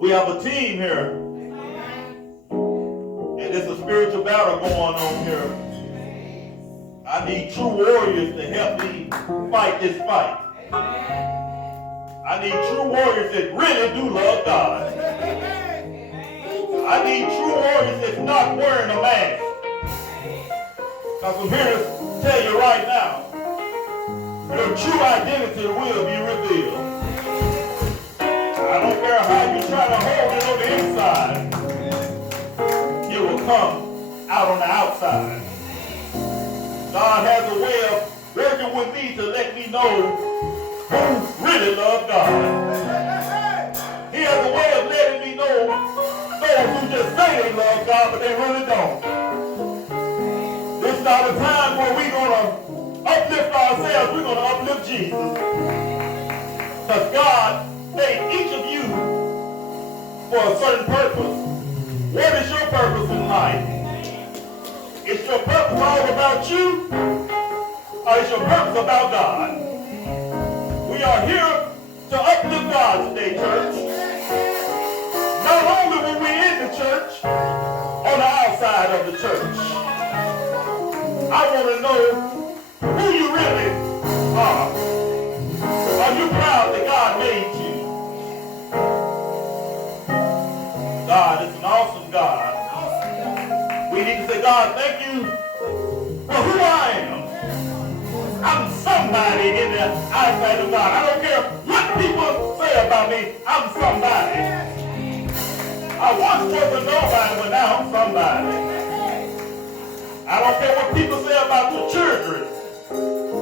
We have a team here. And there's a spiritual battle going on here. I need true warriors to help me fight this fight. I need true warriors that really do love God. I need true warriors that's not wearing a mask. Because I'm here to tell you right now, your true identity will be revealed. I don't care how you try to hold it on the inside. It will come out on the outside. God has a way of working with me to let me know who really love God. He has a way of letting me know those who just say they love God, but they really don't. This is not a time where we're going to uplift ourselves. We're going to uplift Jesus. Because God made each of you for a certain purpose. What is your purpose in life? Is your purpose all about you? Or is your purpose about God? We are here to uplift God today, church. Not only when we're in the church, on the outside of the church. I want to know who you really are. Are you proud that God made you? God is an awesome God. We need to say, God, thank you for who I am. I'm somebody in the eyesight of God. I don't care what people say about me. I'm somebody. I once was a nobody, but now I'm somebody. I don't care what people say about your children.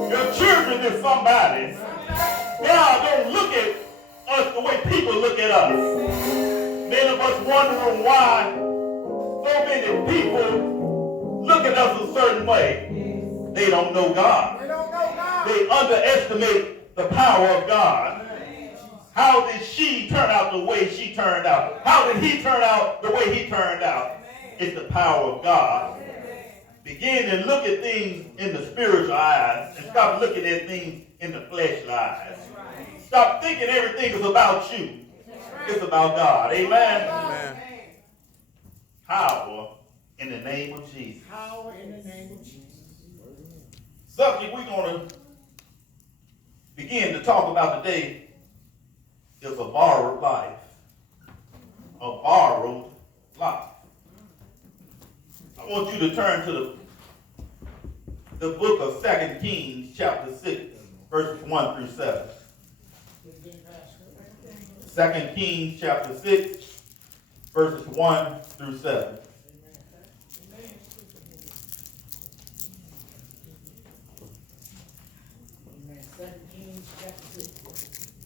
Your children is somebody. God don't look at us the way people look at us. Many of us wondering why so many people look at us a certain way. They don't know God. They underestimate the power of God. How did she turn out the way she turned out? How did he turn out the way he turned out? It's the power of God. Begin to look at things in the spiritual eyes and stop looking at things in the fleshly eyes. Stop thinking everything is about you. It's about God. Amen? Amen. Power in the name of Jesus. Power in the name of Jesus. Subject we're going to begin to talk about today is a borrowed life. A borrowed life. I want you to turn to the book of 2 Kings chapter 6, verses 1 through 7. 2 Kings chapter 6, verses 1 through 7.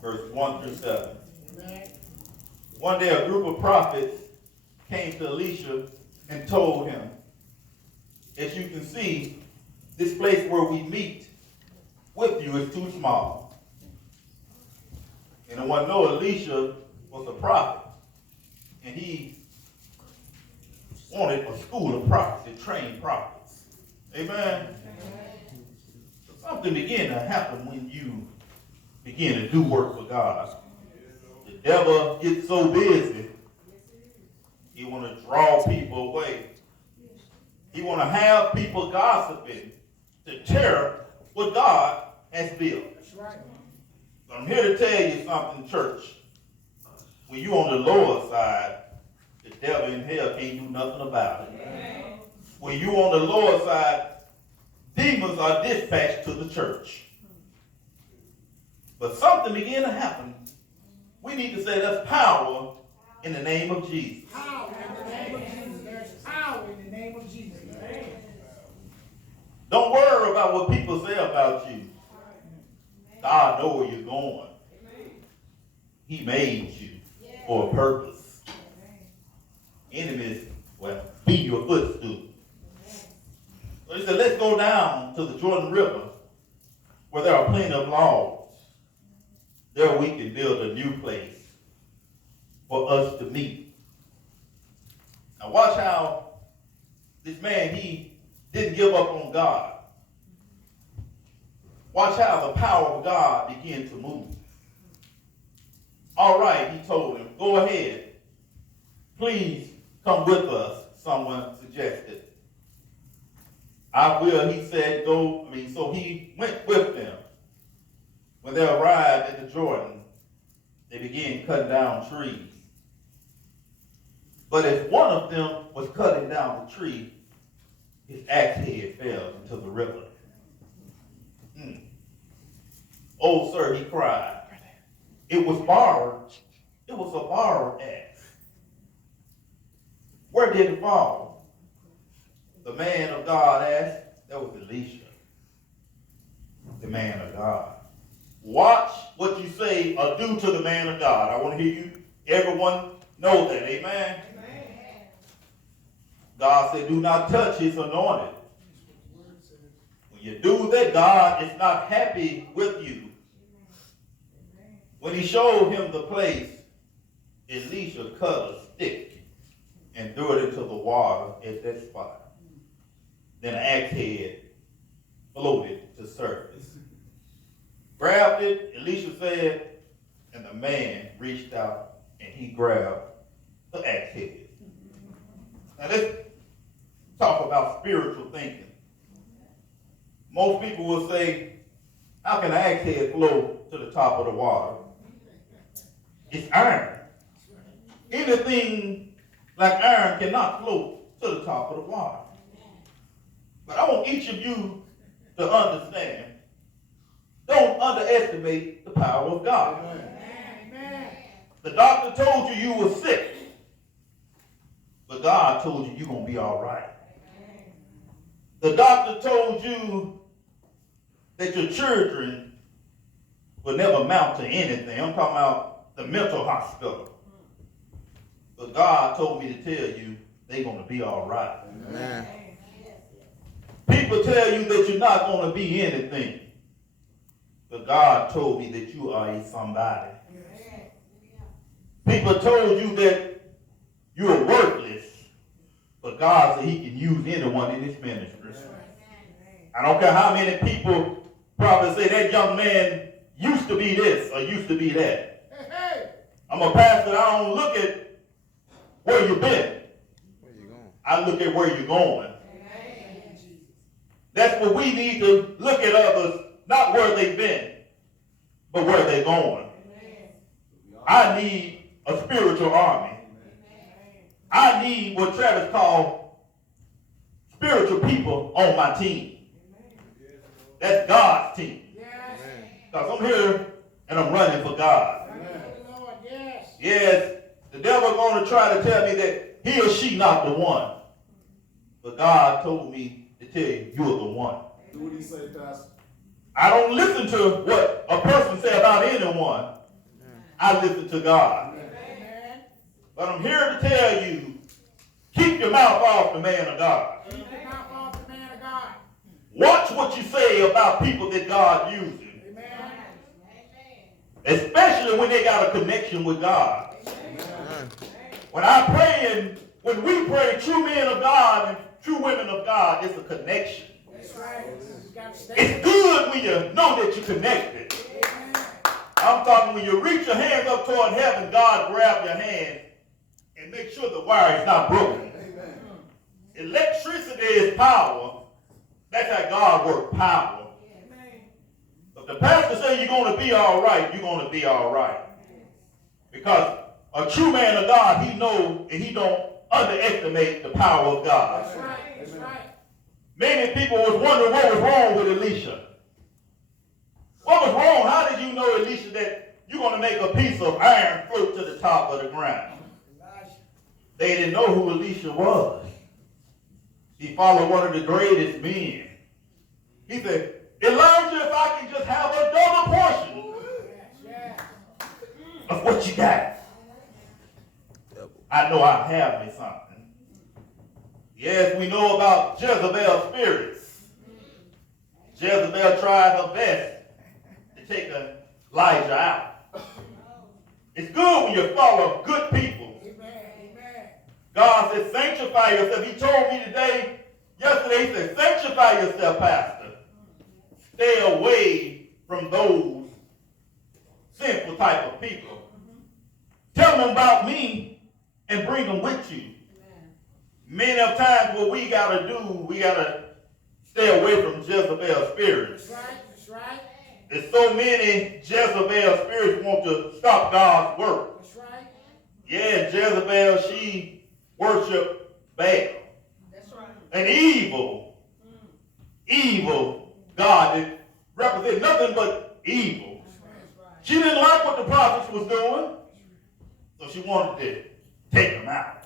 Verse 1 through 7. One day a group of prophets came to Elisha and told him, as you can see, this place where we meet with you is too small. And I want to know Elisha was a prophet. And he wanted a school of prophets to train prophets. Amen? So something began to happen when you begin to do work for God. The devil gets so busy, he want to draw people away. He want to have people gossiping to tear what God has built. That's right. So I'm here to tell you something, church. When you're on the lower side, the devil in hell can't do nothing about it. Amen. When you're on the lower side, demons are dispatched to the church. But something began to happen. We need to say that's power in the name of Jesus. Power in the name of Jesus. There's power in the name of Jesus. Don't worry about what people say about you. God knows where you're going. He made you for a purpose. Enemies, well, be your footstool. So he said, let's go down to the Jordan River where there are plenty of logs. There we can build a new place for us to meet. Now watch how this man, he didn't give up on God. Watch how the power of God began to move. All right, he told him, go ahead, please come with us, someone suggested. I will, he said, go. So he went with them. When they arrived at the Jordan, they began cutting down trees. But as one of them was cutting down the tree, his axe head fell into the river. Oh, sir, he cried. It was borrowed. It was a borrowed axe. Where did it fall? The man of God asked. That was Elisha, the man of God. Watch what you say or do to the man of God. I want to hear you, everyone, know that. Amen? Amen. God said, do not touch his anointed. When you do that, God is not happy with you. When he showed him the place, Elisha cut a stick and threw it into the water at that spot. Then an axe head floated to surface. Grabbed it, Elisha said, and the man reached out and he grabbed the axe head. Now let's talk about spiritual thinking. Most people will say, how can an axe head float to the top of the water? It's iron. Anything like iron cannot float to the top of the water. But I want each of you to understand, don't underestimate the power of God. Amen. The doctor told you you were sick, but God told you you're going to be all right. The doctor told you that your children will never amount to anything. I'm talking about the mental hospital. But God told me to tell you they're going to be all right. Amen. People tell you that you're not going to be anything. But God told me that you are a somebody. People told you that you are worthless. But God said he can use anyone in his ministry. I don't care how many people probably say that young man used to be this or used to be that. I'm a pastor. I don't look at where you've been. Where you going? I look at where you're going. That's what we need to look at others, not where they've been, but where they're going. I need a spiritual army. I need what Travis called spiritual people on my team. That's God's team. Because I'm here and I'm running for God. Yes, the devil going to try to tell me that he or she not the one. But God told me to tell you, you're the one. Do what he say, Pastor. I don't listen to what a person say about anyone. I listen to God. Amen. But I'm here to tell you, keep your mouth off the man of God. Keep your mouth off the man of God. Watch what you say about people that God uses. Amen. Especially when they got a connection with God. Amen. When I pray and when we pray, true men of God and true women of God, it's a connection. That's right. It's good when you know that you're connected. Amen. I'm talking when you reach your hands up toward heaven, God grab your hand and make sure the wire is not broken. Amen. Electricity is power. That's how God works, power. Amen. If the pastor says you're going to be all right, you're going to be all right. Because a true man of God, he knows and he don't underestimate the power of God. That's right. That's right. Many people was wondering what was wrong with Elisha. What was wrong? How did you know, Elisha, that you're going to make a piece of iron float to the top of the ground? They didn't know who Elisha was. He followed one of the greatest men. He said, Elijah, if I can just have a double portion of what you got, I know I have me something. Yes, we know about Jezebel's spirits. Jezebel tried her best to take Elijah out. It's good when you follow good people. Amen. God said, sanctify yourself. He told me yesterday, he said, sanctify yourself, Pastor. Stay away from those sinful type of people. Tell them about me, and bring them with you. Many of times what we got to do, we got to stay away from Jezebel spirits. That's right. That's right. There's so many Jezebel spirits want to stop God's work. That's right. Yeah, Jezebel, she worshiped Baal. That's right. An evil God that represented nothing but evil. She didn't like what the prophets was doing, so she wanted to take them out.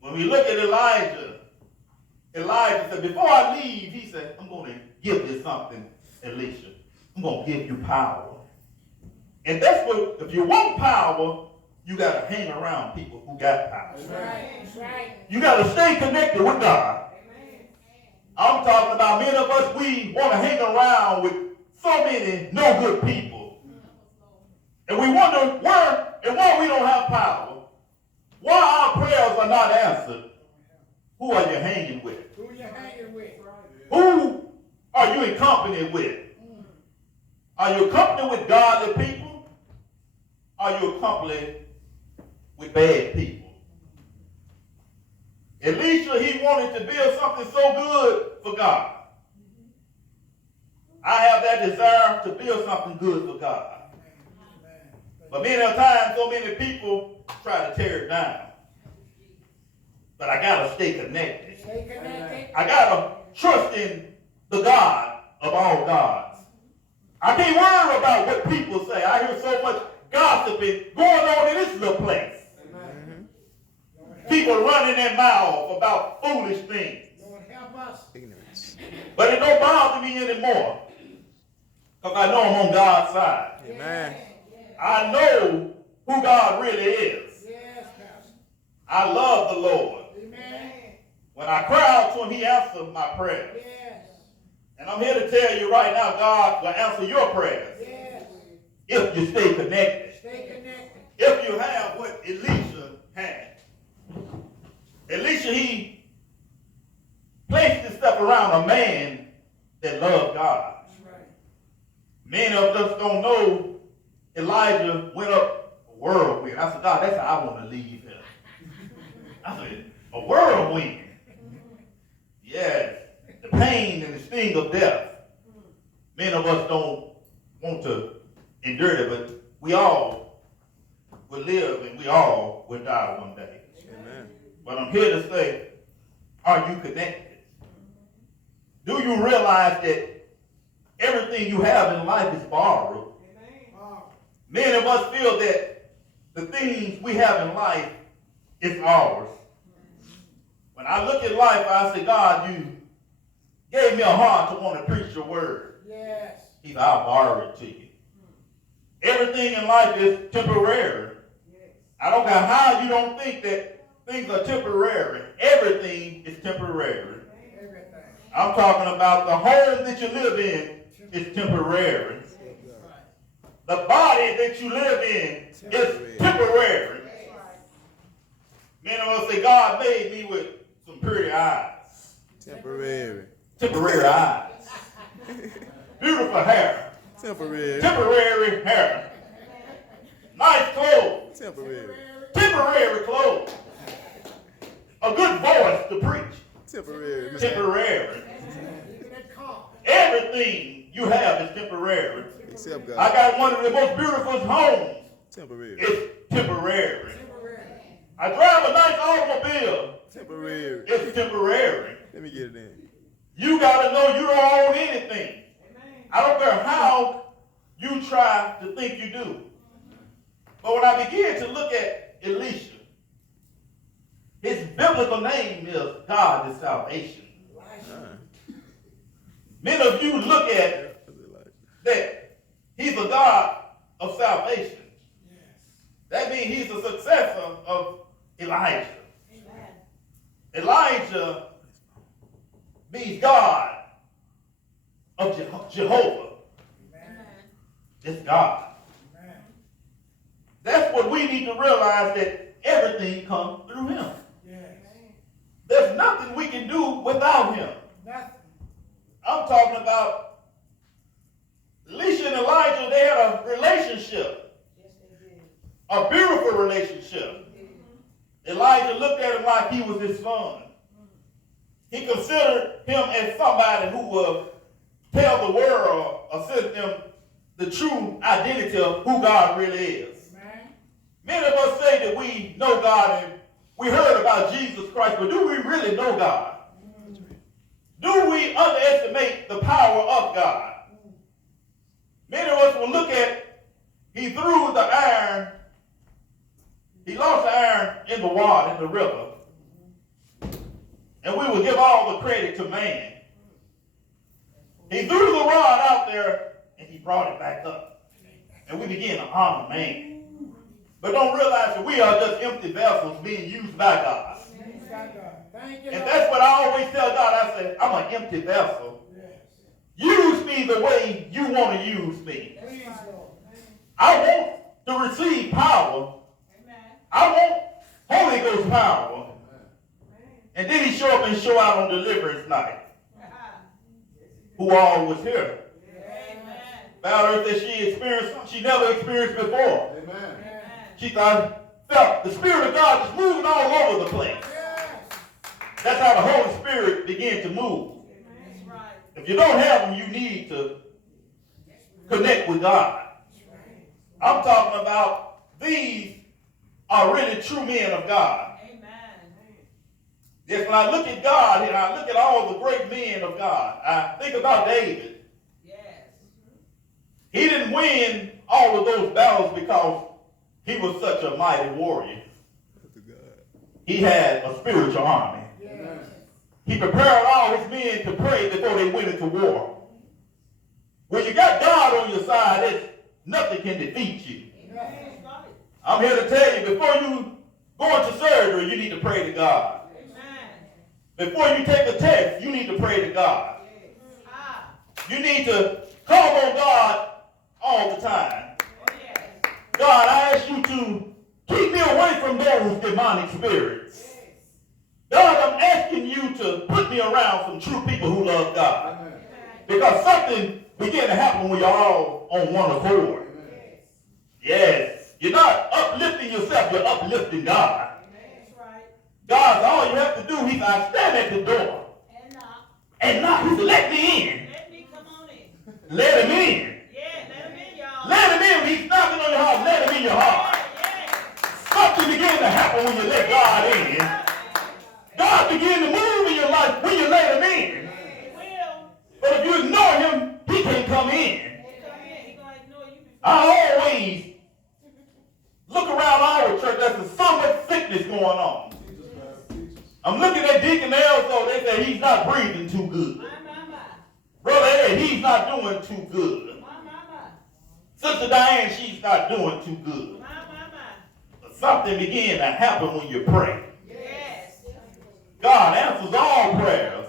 When we look at Elijah said, before I leave, he said, I'm going to give you something, Elisha. I'm going to give you power. And that's what, if you want power, you got to hang around people who got power. That's right. That's right. You got to stay connected with God. I'm talking about many of us, we want to hang around with so many no good people. And we wonder why we don't have power. Why our prayers are not answered. Who are you hanging with? Who you hanging with? Who are you in company with? Are you in company with godly people? Are you in company with bad people? Elisha, he wanted to build something so good for God. I have that desire to build something good for God. But many times, so many people try to tear it down. But I got to stay connected. Stay connected. I got to trust in the God of all gods. I can't worry about what people say. I hear so much gossiping going on in this little place. People running their mouth about foolish things. Lord, help us. Ignorance. But it don't bother me anymore. Because I know I'm on God's side. Amen. I know who God really is. Yes, Pastor. I love the Lord. Amen. When I cry out to him, he answers my prayers. Yes. And I'm here to tell you right now, God will answer your prayers. Yes. If you stay connected. Stay connected. If you have what Elisha had. Elisha, he placed this stuff around a man that loved God. That's right. Many of us don't know Elijah went up a whirlwind. I said, God, that's how I want to leave here. I said, a whirlwind. Yes, the pain and the sting of death. Many of us don't want to endure it, but we all will live and we all will die one day. Amen. But I'm here to say, are you connected? Do you realize that everything you have in life is borrowed? Many of us feel that the things we have in life is ours. When I look at life, I say, God, you gave me a heart to want to preach your word. Yes. He said, I'll borrow it to you. Everything in life is temporary. I don't care how you don't think that things are temporary. Everything is temporary. Everything. I'm talking about the home that you live in is temporary. The body that you live in is temporary. Many of us say, God made me with some pretty eyes. Temporary. Temporary eyes. Beautiful hair. Temporary. Temporary hair. Nice clothes. Temporary. Temporary clothes. A good voice to preach. Temporary. Temporary. Even that car. Everything you have is temporary. Except I God. got one of the most beautiful homes. Temporary. It's temporary. Temporary. I drive a nice automobile. Temporary. It's temporary. Let me get it in. You got to know you don't own anything. I don't care how you try to think you do. But when I began to look at Elisha, his biblical name is God is salvation. Many of you look at that he's a God of salvation. That means he's a successor of Elijah. Elijah means God of Jehovah. It's God. That's what we need to realize, that everything comes through him. There's nothing we can do without him. Nothing. I'm talking about Elisha and Elijah. They had a relationship. A beautiful relationship. Elijah looked at him like he was his son. He considered him as somebody who will tell the world or send them the true identity of who God really is. Amen. Many of us say that we know God and we heard about Jesus Christ, but do we really know God? Do we underestimate the power of God? Many of us will look at, he threw the iron, he lost the iron in the water, in the river. And we will give all the credit to man. He threw the rod out there and he brought it back up. And we begin to honor man. But don't realize that we are just empty vessels being used by God. Thank you, And Lord. that's what I always tell God. I say, I'm an empty vessel. Yes. Use me the way you want to use me. Please, Lord. I want to receive power. I want Holy Ghost power. And then he show up and show out on deliverance night. Who all was here. Val Earth that she never experienced before. Amen. She felt the Spirit of God just moving all over the place. Yes. That's how the Holy Spirit began to move. If you don't have him, you need to connect with God. I'm talking about these are really true men of God. Yes, when I look at God and I look at all the great men of God, I think about David. He didn't win all of those battles because he was such a mighty warrior. He had a spiritual army. Yes. He prepared all his men to pray before they went into war. When you got God on your side, nothing can defeat you. I'm here to tell you, before you go into surgery, you need to pray to God. Before you take a test, you need to pray to God. You need to call on God all the time. God, I ask you to keep me away from those demonic spirits. God, I'm asking you to put me around some true people who love God. Because something began to happen when you're all on one accord. Yes. You're not uplifting yourself, you're uplifting God. God, all you have to do, he said, I stand at the door. And knock. He said, let me in. Let me come on in. Let him in. Yeah, let him in, y'all. Let him in. He's knocking on your heart. Let him in your heart. Yeah. Something begins to happen when you let God in. God begins to move in your life when you let him in. He will. But if you ignore him, he can't come in. He come in. He gonna ignore you before. I always look around our church. There's so much sickness going on. I'm looking at Deacon Elzo. They say he's not breathing too good. My. Brother Ed, he's not doing too good. My. Sister Diane, she's not doing too good. My. But something began to happen when you pray. Yes. God answers all prayers.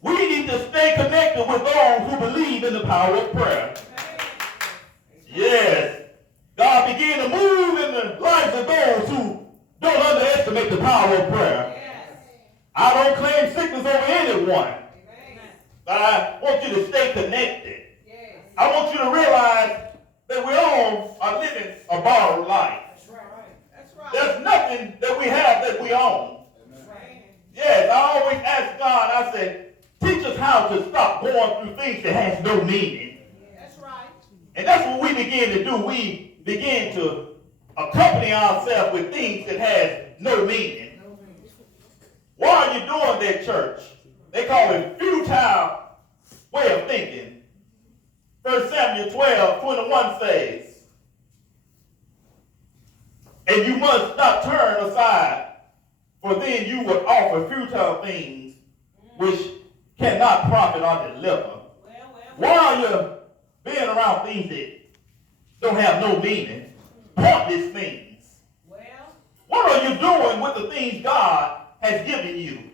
We need to stay connected with those who believe in the power of prayer. Yes. God began to move in the lives of those who don't underestimate the power of prayer. I don't claim sickness over anyone, but I want you to stay connected. I want you to realize that we all are living a borrowed life. That's right. There's nothing that we have that we own. That's right. Yes, I always ask God, I said, teach us how to stop going through things that has no meaning. That's right. And that's what we begin to do. We begin to accompany ourselves with things that has no meaning. Why are you doing that, church? They call it futile way of thinking. 1 Samuel 12:21 says, and you must not turn aside, for then you would offer futile things which cannot profit or deliver. Why are you being around things that don't have no meaning? Pointless things. What are you doing with the things God has given you? Ain't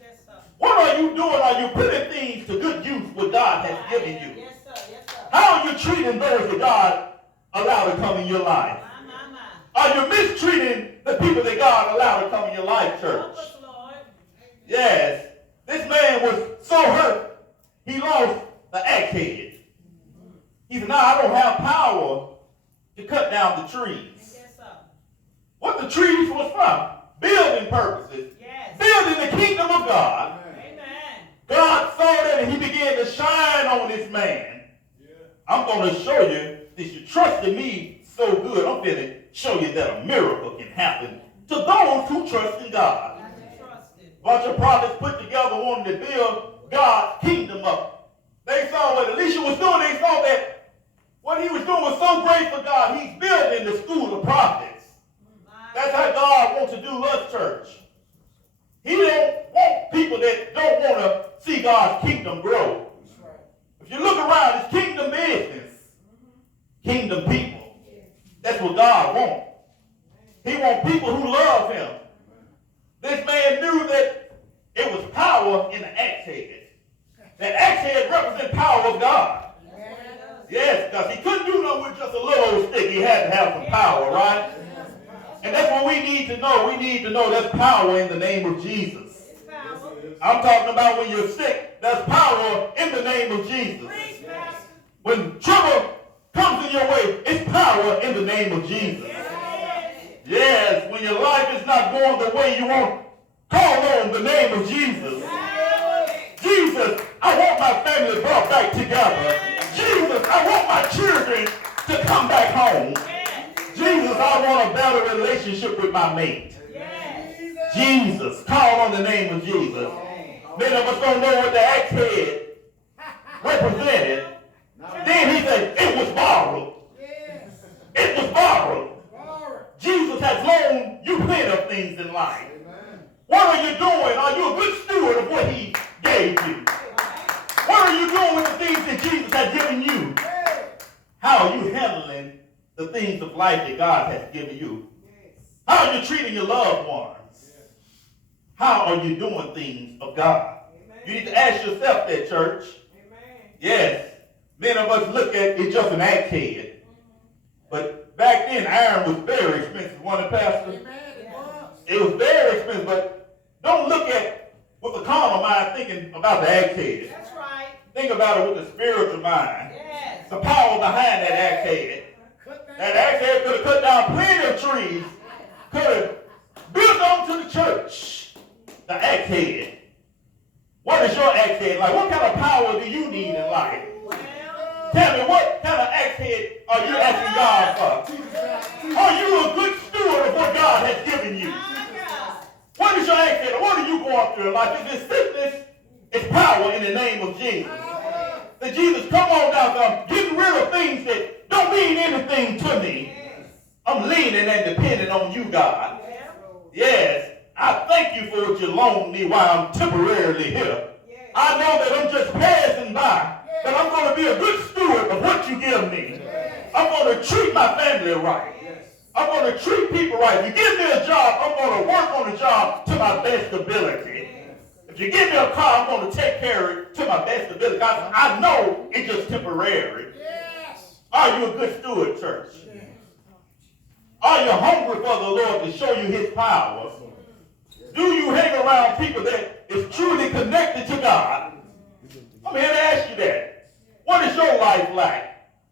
that something? What are you doing? Are you putting things to good use what God has given you? Yes, sir. Yes, sir. How are you treating those that God allowed to come in your life? My. Are you mistreating the people that God allowed to come in your life, church? Help us, Lord. Yes. This man was so hurt, he lost the axe head. He said, now I don't have power to cut down the trees. Yes, sir. What the trees was from? building purposes, Yes. building the kingdom of God. Amen. God saw that and he began to shine on this man. I'm going to show you that you trusted me so good. I'm going to show you that a miracle can happen to those who trust in God. A bunch of prophets put together wanting to build God's kingdom up. They saw what Elisha was doing. They saw that what he was doing was so great for God. He's building the school of prophets. That's how God wants to do us, church. He don't want people that don't want to see God's kingdom grow. If you look around, it's kingdom business. Kingdom people. That's what God wants. He wants people who love him. This man knew that it was power in the axe head. The axe head represents power of God. Yes, because he couldn't do nothing with just a little old stick. He had to have some power, right? And that's what we need to know. We need to know there's power in the name of Jesus. I'm talking about when you're sick, there's power in the name of Jesus. When trouble comes in your way, it's power in the name of Jesus. Yes, when your life is not going the way you want, call on the name of Jesus. Jesus, I want my family brought back together. Jesus, I want my children to come back home. Jesus, I want a better relationship with my mate. Jesus, call on the name of Jesus. Many of us don't know what the axe head represented. Then he said, it was borrowed. It was borrowed. Jesus has loaned you plenty of things in life. What are you doing? Are you a good steward of what he gave you? What are you doing with the things that Jesus has given you? How are you handling the things of life that God has given you? How are you treating your loved ones? How are you doing things of God? You need to ask yourself that, church. Yes. Many of us look at it just an axe head. But back then, iron was very expensive, wasn't it, Pastor? It was very expensive, but don't look at with the carnal mind thinking about the axe head. That's right. Think about it with the spiritual mind. Yes. The power behind that axe head. That axe head could have cut down plenty of trees, could have built onto the church. The axe head. What is your axe head like? What kind of power do you need in life? Tell me, what kind of axe head are you asking God for? Are you a good steward of what God has given you? What is your axe head? What are you going through in life? If it's sickness, it's power in the name of Jesus. Say, Jesus, come on down. I'm getting rid of things that don't mean anything to me. I'm leaning and depending on you, God. Yes, I thank you for what you loaned me while I'm temporarily here. I know that I'm just passing by, but I'm going to be a good steward of what you give me. I'm going to treat my family right. I'm going to treat people right. If you give me a job, I'm going to work on the job to my best ability. If you give me a car, I'm going to take care of it to my best ability. I know it's just temporary. Are you a good steward, church? Are you hungry for the Lord to show you his power? Do you hang around people that is truly connected to God? I'm here to ask you that. What is your life like?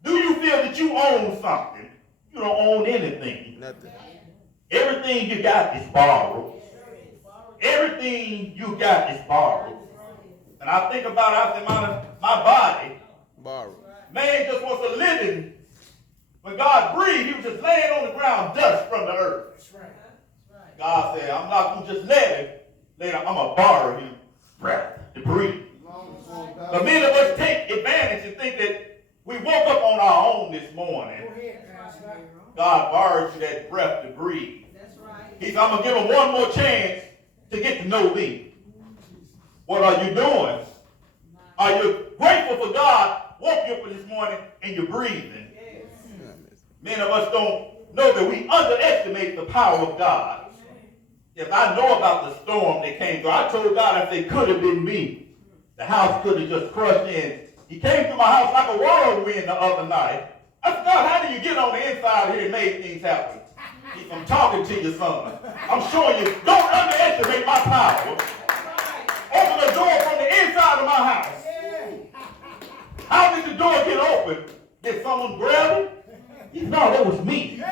Do you feel that you own something? You don't own anything. Nothing. Everything you got is borrowed. Everything you got is borrowed. And I think about it, I say, my body, Borrow. man just wants a living. When God breathed, he was just laying on the ground, dust from the earth. God said, I'm not going to just let him. Later, I'm going to borrow him breath to breathe. But many of us take advantage and think that we woke up on our own this morning. God borrowed you that breath to breathe. He said, I'm going to give him one more chance to get to know me. What are you doing? Are you grateful for God woke you up this morning and you're breathing? Many of us don't know that we underestimate the power of God. If I know about the storm that came through, I told God, I said, could have been me. The house could have just crushed in. He came through my house like a whirlwind the other night. I said, God, how do you get on the inside here and make things happen? I'm talking to you, son. I'm showing you, don't underestimate my power. Open the door from the inside of my house. How did the door get open? Did someone grab it? No, that was me.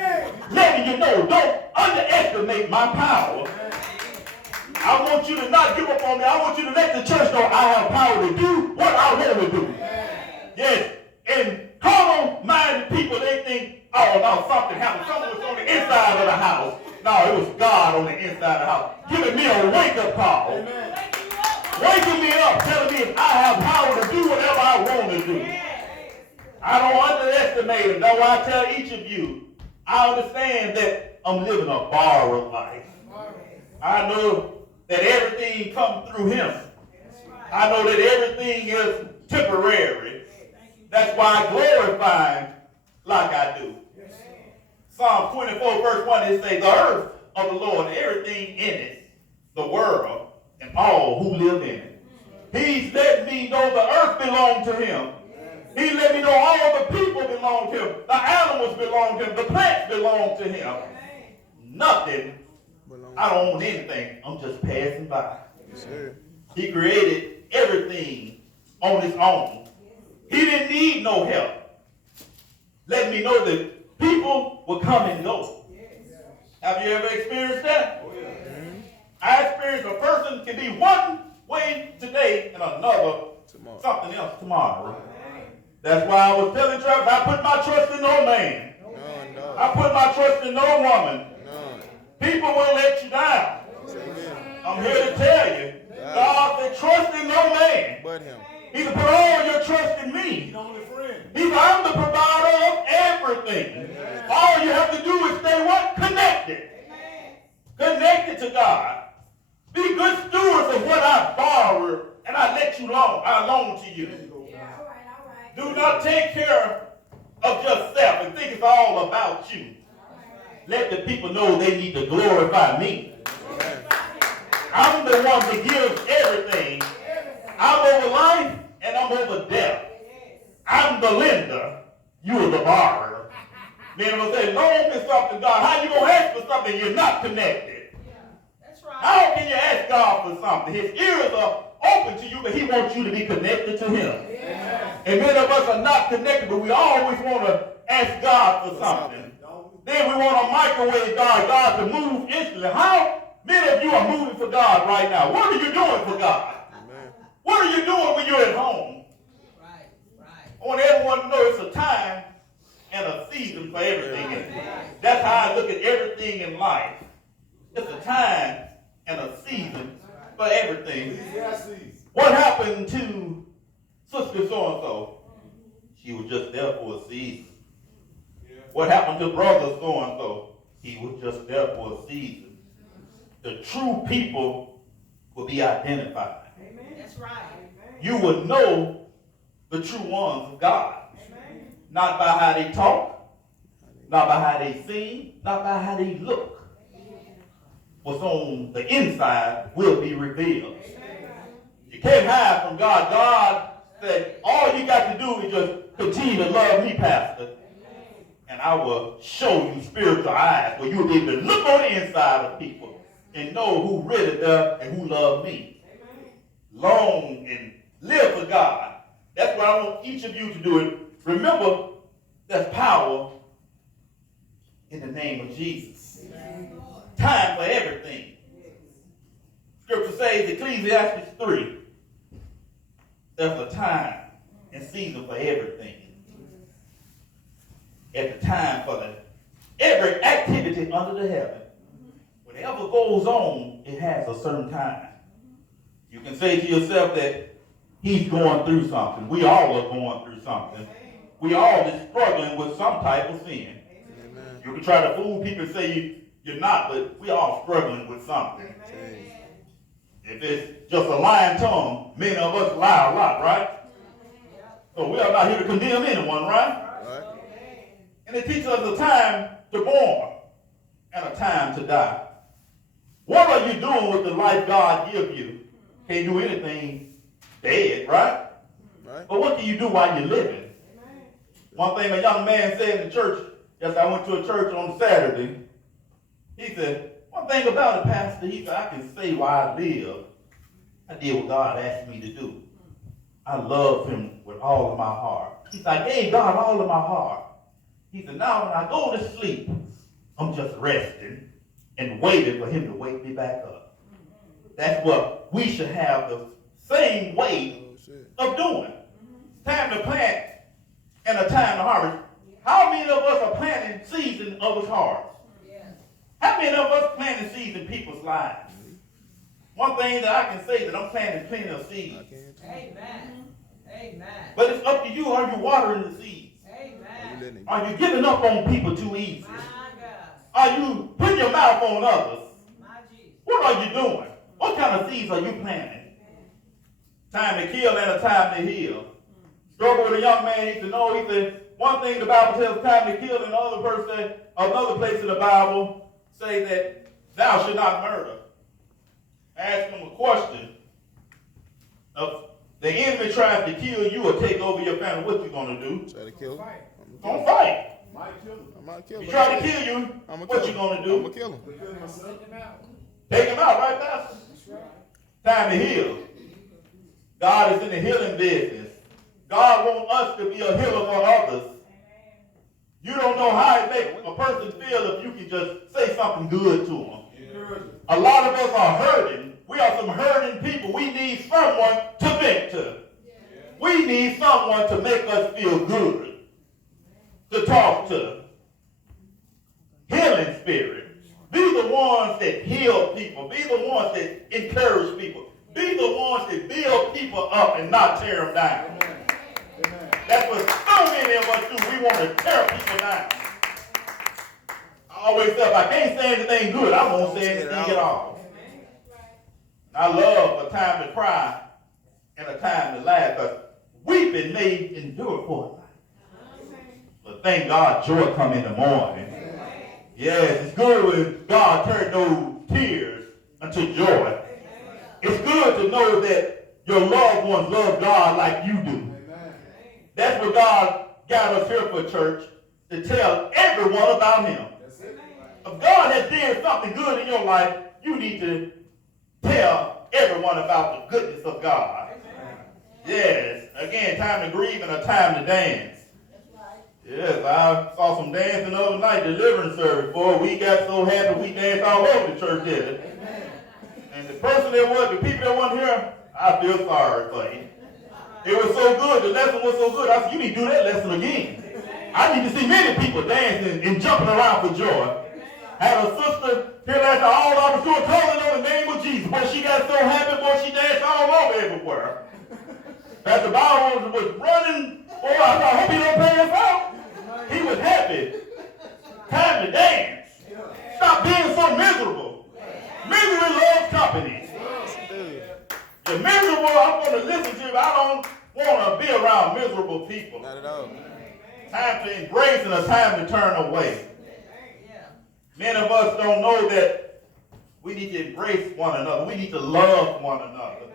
Letting you know, don't underestimate my power. I want you to not give up on me. I want you to let the church know I have power to do what I want to do. Yes. And carnal-minded people, they think, oh, no, something happened. Something was on the inside of the house. No, it was God on the inside of the house. Giving me a wake-up call. Waking me up, telling me I have power to do whatever I want to do. I don't underestimate him. That's why I tell each of you, I understand that I'm living a borrowed life. I know that everything comes through him. I know that everything is temporary. That's why I glorify him like I do. Psalm 24 verse 1, it says, the earth of the Lord, everything in it, the world, and all who live in it. He's let me know the earth belongs to him. He let me know all the people belong to him. The animals belong to him. The plants belong to him. Nothing. I don't own anything. I'm just passing by. He created everything on his own. He didn't need no help. Let me know that people will come and go. Have you ever experienced that? I experienced a person can be one way today and another something else tomorrow. That's why I was telling Travis, I put my trust in no man. I put my trust in no woman. People will let you down. I'm here to tell you, God said, trust in no man. But him. He said, put all your trust in me. He said, I'm the provider of everything. All you have to do is stay what? Connected. Connected to God. Be good stewards of what I borrowed and I let you loan. I loan to you. Do not take care of yourself and think it's all about you. Let the people know they need to glorify me. I'm the one that gives everything. I'm over life and I'm over death. I'm the lender. You're the borrower. Then I'm going to say, loan me something, God. How you going to ask for something you're not connected? That's right. How can you ask God for something? His ears are open to you, but he wants you to be connected to him. And many of us are not connected, but we always want to ask God for something. Then we want to microwave God to move instantly. How many of you are moving for God right now? What are you doing for God? What are you doing when you're at home? I want everyone to know it's a time and a season for everything. That's how I look at everything in life. It's a time and a season for everything. What happened to Sister so-and-so? She was just there for a season. What happened to brother so-and-so? He was just there for a season. The true people will be identified. That's right. You will know the true ones of God. Not by how they talk, not by how they sing, not by how they look. What's on the inside will be revealed. You can't hide from God. God said, all you got to do is just continue to love me, Pastor. And I will show you spiritual eyes where you'll be able to look on the inside of people and know who really does and who love me. Long and live for God. That's what I want each of you to do it. Remember, there's power in the name of Jesus. Time for everything. Scripture says, Ecclesiastes 3, there's a time and season for everything. At the time for every activity under the heaven. Whatever goes on, it has a certain time. You can say to yourself that he's going through something. We all are going through something. We all is struggling with some type of sin. Amen. You can try to fool people and say you're not, but we all struggling with something. Amen. If it's just a lying tongue, many of us lie a lot, right? So we are not here to condemn anyone, right? And it teaches us a time to born and a time to die. What are you doing with the life God gives you? Can't do anything dead, right? But what do you do while you're living? One thing a young man said in the church, yes, I went to a church on Saturday. He said, one thing about it, Pastor, he said, I can say while I live, I did what God asked me to do. I love him with all of my heart. He said, I gave God all of my heart. He said, now when I go to sleep, I'm just resting and waiting for him to wake me back up. That's what we should have the same way Oh, shit. of doing. Time to plant and a time to harvest. How many of us are planting seeds in others' hearts? How many of us planting seeds in people's lives? One thing that I can say that I'm planting plenty of seeds. I can't. Amen. Amen. But it's up to you. Are you watering the seeds? You Amen. letting it Are you giving up on people too easy? My God. Are you putting your mouth on others? My Jesus. What are you doing? What kind of seeds are you planting? Time to kill and a time to heal. Struggle with a young man, he said, no, he said, one thing the Bible tells time to kill, and another place in the Bible say that thou should not murder. Ask him a question. If the enemy tries to kill you or take over your family, what you gonna do? Try to kill him. Fight. Gonna fight. Might kill him. I might kill him. He try to kill you, I'ma what kill you him. gonna I'm do? gonna kill him. Take him out. Take him out, right, Pastor? That's right. Time to heal. God is in the healing business. God wants us to be a healer for others. You don't know how it makes a person feel if you can just say something good to them. A lot of us are hurting. We are some hurting people. We need someone to vent to. We need someone to make us feel good, to talk to. Healing spirit. Be the ones that heal people. Be the ones that encourage people. Be the ones that build people up and not tear them down. That's what so many of us do. We want to tear people down. I always say, if I can't say anything good, I won't say anything at all. I love a time to cry and a time to laugh, because weeping may endure for a night. But thank God joy come in the morning. Yes, it's good when God turned those tears into joy. It's good to know that your loved ones love God like you do. That's what God got us here for, church, to tell everyone about him. If God has done something good in your life, you need to tell everyone about the goodness of God. Yes, again, time to grieve and a time to dance. Yes, I saw some dancing the other night, deliverance service. Boy, we got so happy we danced all over the church, did it? And the person that was, the people that wasn't here, I feel sorry for you. It was so good, the lesson was so good, I said, you need to do that lesson again. I need to see many people dancing and jumping around for joy. Had a sister here last night, all I was doing, calling on the name of Jesus. Boy, she got so happy, boy, she danced all over everywhere. Pastor Bowers was running, boy, I hope he don't pay us out. He was happy. Time to dance. Stop being so miserable. Misery loves company. You're miserable, I'm going to listen to you, but I don't want to be around miserable people. Not at all. Time to embrace and a time to turn away. Many of us don't know that we need to embrace one another. We need to love one another.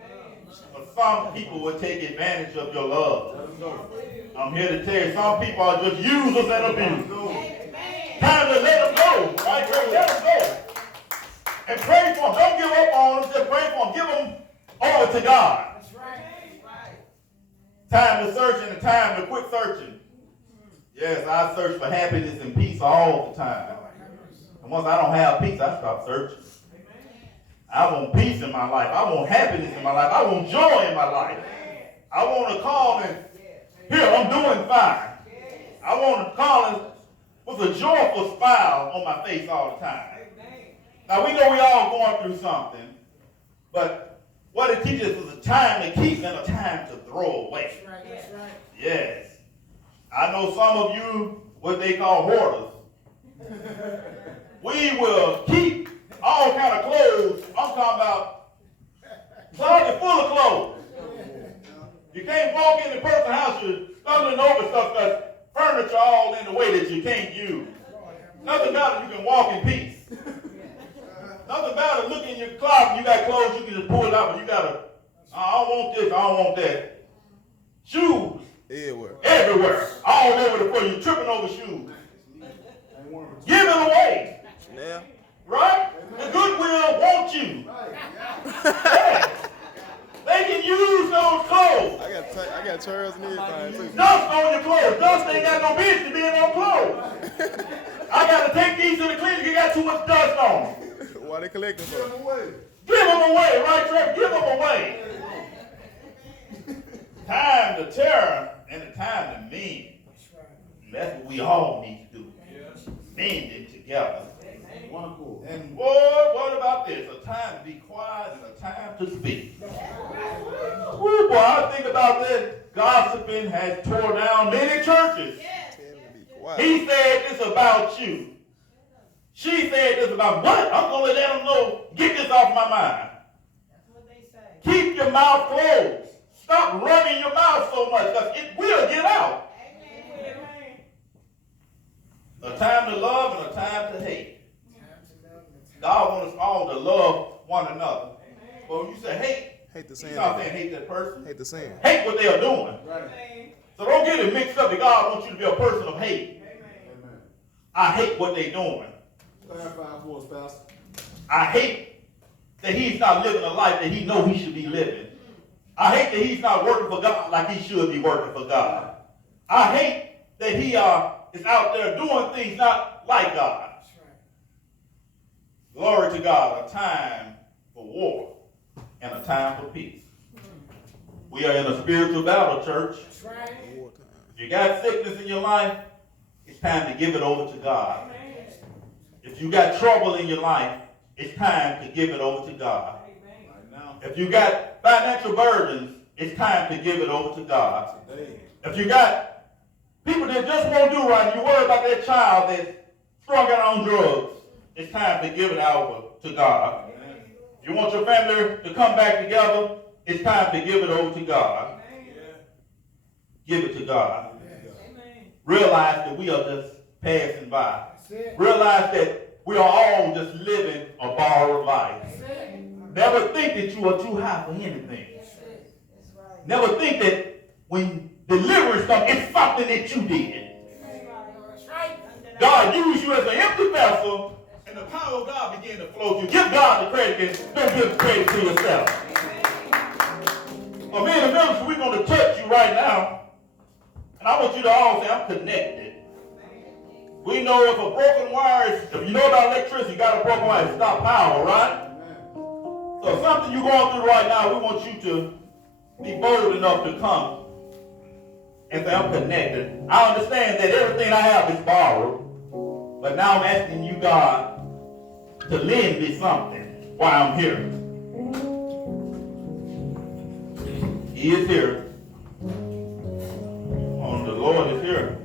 But some people will take advantage of your love. I'm here to tell you, some people are just users and abusers. Time to let them go. Right? Let them go. And pray for them. Don't give up on them. Just pray for them. Give them over to God. That's right. Time to search and a time to quit searching. Yes, I search for happiness and peace all the time. And once I don't have peace, I stop searching. I want peace in my life. I want happiness in my life. I want joy in my life. I want to call and, here, I'm doing fine. I want to call and with a joyful smile on my face all the time. Now, we know we all going through something, but what it teaches is a time to keep and a time to throw away. That's right. That's right. Yes. I know some of you, what they call hoarders. We will keep all kind of clothes. I'm talking about closet full of clothes. You can't walk in the person's house, you're stumbling over stuff because furniture all in the way that you can't use. Nothing about it, you can walk in peace. Nothing about it, look in your closet, you got clothes, you can just pull it out, but you got to, I don't want this, I don't want that. Shoes. Everywhere. All over the place. You're tripping over shoes. Give it away. Yeah. Right? The Goodwill wants you. Yeah. They can use those clothes. I got Charles and everything too. Dust on your clothes. Dust ain't got no business being on clothes. I got to take these to the clinic. You got too much dust on them. Why they collecting Give for? them away. Give them away, right, Trevor? Give them away. Time to terror and the time to mend. That's what we all need to do. Mend it together. And boy, what about this? A time to be quiet and a time to speak. Woo, boy, I think about that. Gossiping has torn down many churches. Tell them to be quiet. He said this about you. She said this about what? I'm going to let them know. Get this off my mind. That's what they say. Keep your mouth closed. Stop running your mouth so much because it will get out. Amen. A time to love and a time to hate. God wants us all to love one another. But when you say Hate the he's sin. not saying hate that person. Hate the sin. Hate what they are doing. Amen. So don't get it mixed up that God wants you to be a person of hate. Amen. I hate what they're doing. I hate that he's not living a life that he knows he should be living. I hate that he's not working for God like he should be working for God. I hate that he is out there doing things not like God. Glory to God, a time for war and a time for peace. We are in a spiritual battle, church. Wartime. If you got sickness in your life, it's time to give it over to God. If you got trouble in your life, it's time to give it over to God. If you got financial burdens, it's time to give it over to God. If you got people that just won't do right, and you worry about that child that's strung out on drugs, it's time to give it over to God. If you want your family to come back together, it's time to give it over to God. Give it to God. Realize that we are just passing by. Realize that we are all just living a borrowed life. Never think that you are too high for anything. Never think that when deliverance comes, it's something that you did. God used you as an empty vessel, and the power of God began to flow through. Give God the credit, and don't give the credit to yourself. Well, me and the ministry, we're going to touch you right now. And I want you to all say, I'm connected. We know if a broken wire is, if you know about electricity, you got a broken wire, it's not power, right? So if something you're going through right now, we want you to be bold enough to come and say, I'm connected. I understand that everything I have is borrowed, but now I'm asking you, God, to lend me something while I'm here. He is here. Oh, the Lord is here.